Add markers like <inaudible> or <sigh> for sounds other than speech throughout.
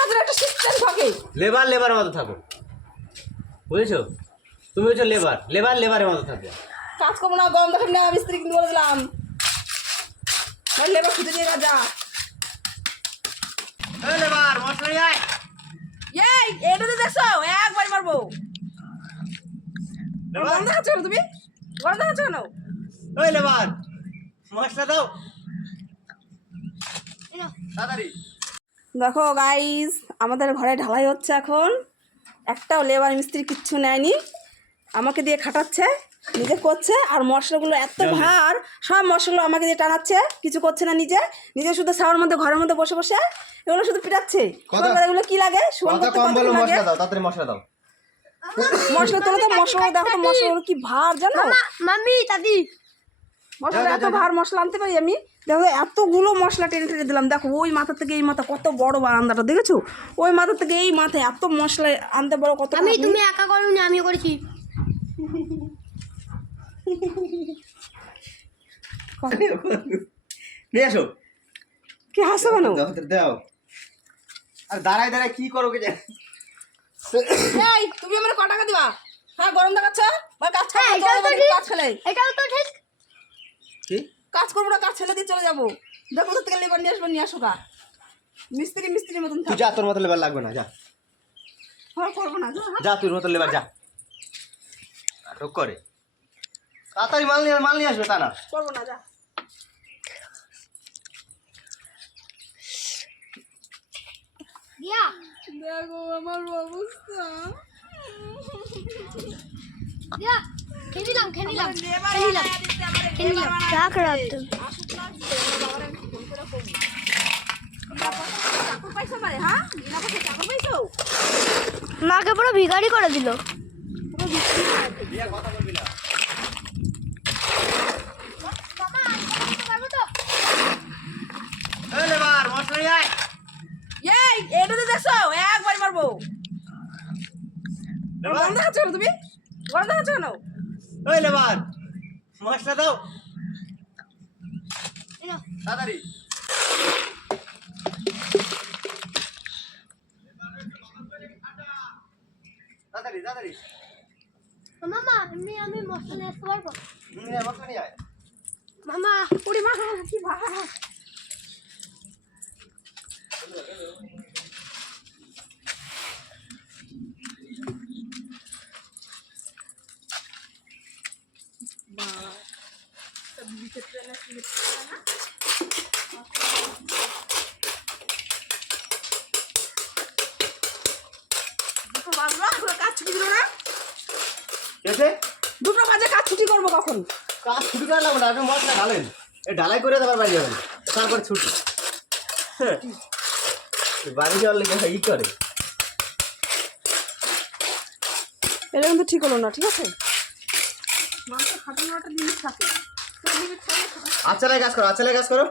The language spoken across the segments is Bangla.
তাদের একটা সিস্টেম থাকে লেবার লেবার মতো থাকো। বুঝেছ? তুমি হচ্ছে লেবার। লেবার লেবারের মতো থাকবে কাজ করব না গম দেখেন না মিস্ত্রি কিন্তু বলে দিলাম। লেবার খুঁজে দিয়ে যা। লেবার মশলা যায় এই এটা তো দেখছ একবার মারবো। গরম দেখাচ্ছ কেন তুমি? গরম দেখাচ্ছ কেন? ওই লেবার মশলা দাও। তাড়াতাড়ি। দেখো গাইস আমাদের ঘরে ঢালাই হচ্ছে এখন। একটাও লেবার মিস্ত্রি কিচ্ছু নেয়নি। আমাকে দিয়ে খাটাচ্ছে নিজে করছে আর মশলাগুলো এত ভার সব মশলা আমাকে দিয়ে টানাচ্ছে। কিছু করছে না নিজে। নিজে শুধু ছাওয়ার মধ্যে ঘরের মধ্যে বসে বসে এগুলো শুধু পিটাচ্ছে। এগুলো কি লাগে? মশলা দাও মশলা তোলো তো মশলা দেখো মশলাগুলো কি ভার জানো? দাদি। মশলা এত ভার মশলা আনতে পারি আমি? দেখো এতগুলো মশলা টেনে টেনে দিলাম। দেখো ওই মাথা থেকে এই মাথা কত বড় বারান্দাটা দেখেছ? ওই মাথা থেকে এই মাথায় এত মশলা আনতে বড় কত আমি তুমি একা করোনি আমি করেছি। নিয়ে আসো। কি হাসো কেন? দাও দাও। আর দাঁড়ায় দাঁড়ায় কি করো কে? এই তুমি আমার ক টাকা দিবা? হ্যাঁ গরম দেখাচ্ছ? কাজ হ্যাঁ, করব তো ঠিক। এটাও তো ঠিক। কি? কাজ করব না কাজ ছেলে দিয়ে চলে যাব। দেখো তো থেকে লেবার নিয়ে আসব নিয়ে আসো গা। মিস্ত্রি মিস্ত্রির মতন তুই যা তোর মতো লেবার লাগবে না যা। হ্যাঁ করব না যা, হ্যাঁ। যা তোর মতো লেবার যা। নাটক করে। তাড়াতাড়ি মাল নিয়ে মাল নিয়ে আসবে তা না। করব না যা। দিয়া। দেখো আমার অবস্থা। দিয়া খেয়ে নিলাম রাখ রাখ? মাকে পুরো ভিখারি করে দিল এই লেবার মশলা যায় এই, এটা তো দেখছ? একবার মারবো। গরম দেখাচ্ছ তুমি? গরম দেখাচ্ছ কেন? ওই লেবার মশলা দাও। তাড়াতাড়ি। তাড়াতাড়ি তাড়াতাড়ি। মামা এমনি আমি মশলা নিয়ে আসতে পারব? আয়, মশলা নিয়ে আয়। মামা কুড়ি মাস কি ভাড়া। দুটো বাজলো, এখনও কাজ ছুটি দিলো না? দুটো বাজে কাজ ছুটি করব কখন? কাজ ছুটি করে লাগবে না আপনি মশলা ঢালেন। এই ঢালাই করে তারপর বাড়ি যাবেন তারপরে ছুটি। হ্যাঁ। বাড়ি যাওয়ার লেগে ই করে। এটা কিন্তু ঠিক হলো না ঠিক আছে? খাটানোর একটা লিমিট থাকে। সেই লিমিট থাকে আচ্ছালায় কাজ করো আচ্ছালায় কাজ করো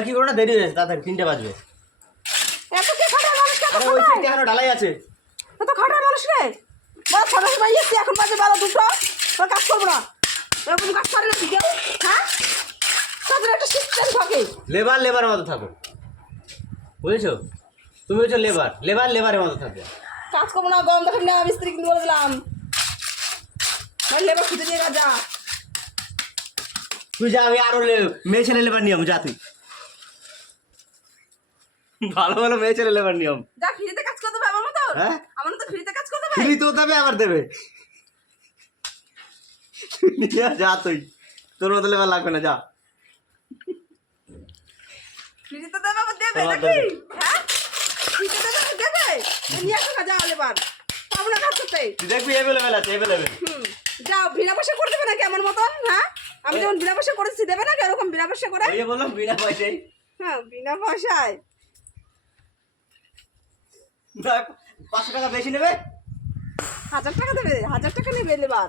কি দেরি হয়েছে তাড়াতাড়ি তিনটে বাজবে ঢালাই আছে এত খাটায় মানুষকে বড় এখন বাজে বেলা দুটো কাজ করব না এরকম কাজ করে না কেউ হ্যাঁ? তাদের একটা সিস্টেম থাকে। লেবার লেবার মতো থাকো। বুঝেছ? তুমি হচ্ছে লেবার লেবার লেবারের মতো থাকবে কাজ করব না গরম দেখেন না মিস্ত্রি কিন্তু বলে দিলাম। লেবার খুঁজে দিয়ে যা তুই যা আমি আরও লে- মেয়ে ছেলে লেবার নিয়ম যা তুই। ভালো ভালো মেয়ে ছেলে লেবার নিয়ম যা ফ্রিতে কাজ করতে হবে আমার মতো হ্যাঁ? আমার মতো ফ্রিতে কাজ করতে হবে? ফ্রি তো দেবে আবার দেবে। নিয়ে যা তুই। তোর মতো লেবার লাগবে না যা। হ্যাঁ? দেখবি এভেলেবেল আছে এভেলেবেল যাও বিনা পয়সা করে দেবে নাকি আমার মতন? হ্যাঁ? আমি যেমন বিনা পয়সা করেছি দেবে নাকি এরকম বিনা পয়সা করে? বললাম বিনা পয়সায়। হ্যাঁ বিনা পয়সায়। পাঁচশো টাকা বেশি নেবে? হাজার টাকা দেবে হাজার টাকা নেবে এবার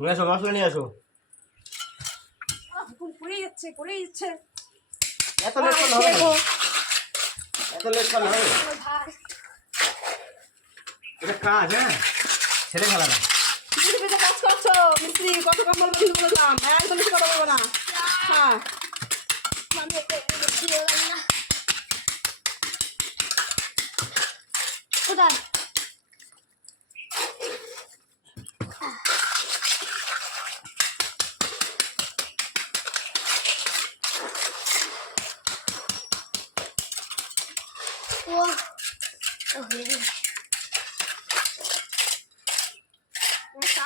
নিয়ে আসো মশলা নিয়ে আসো হুকুম যাচ্ছে করেই যাচ্ছে। এত লেট হবে এত লেট হবে। এটা কাজ হ্যাঁ? ছেলে খেলা না। কাজ করছ, মিস্ত্রি, কত কম বলব কিন্তু একদম কথা বলব না। হ্যাঁ। বেশি হয়ে। কোথায় ও হয়ে গেল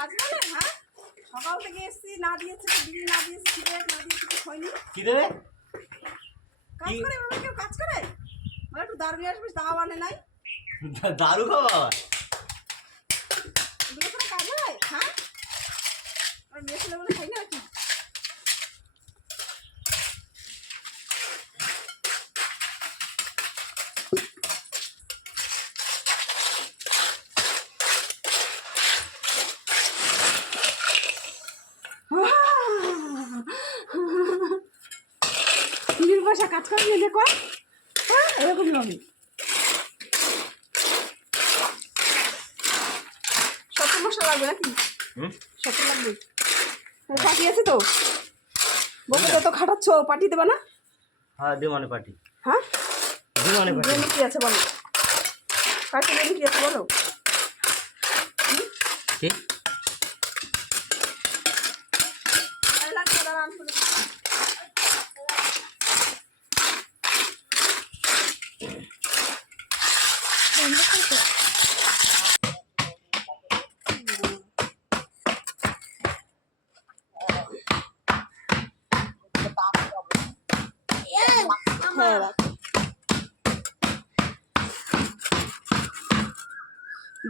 কাজ মানে হ্যাঁ? সকাল থেকে এসছি না দিয়েছে তো না দিয়েছে সিগারেট না দিয়েছে কিছু হয়নি। কি দেবে কাজ করে এভাবে কেউ কাজ করে? একটু দাঁড় নিয়ে আসবিস তাও আনে নাই। <laughs> দারু খাওয়া এগুলো কাজ হয় হ্যাঁ? আর মেয়ে ছেলে বলে খাই না তিরিশ কাজ করে নিলে কর। হ্যাঁ এরকম নয় সত্তর মশলা লাগবে নাকি? হুম? সত্তর লাগবে। পাটি আছে তো? বউকে যত খাটাচ্ছ পাটি দেবে না? হ্যাঁ দিমানে পার্টি। হ্যাঁ? দিমানে পার্টি। কি আছে বলো? পাটি কি আছে বলো? কি আরে লাগবে, দাঁড়া, আমি বলে দিচ্ছি। হ্যাঁ রাখ।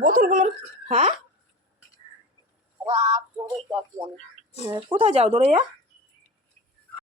বোতলগুলোর হ্যাঁ? হ্যাঁ, কোথায় যাও দৌড়ে যা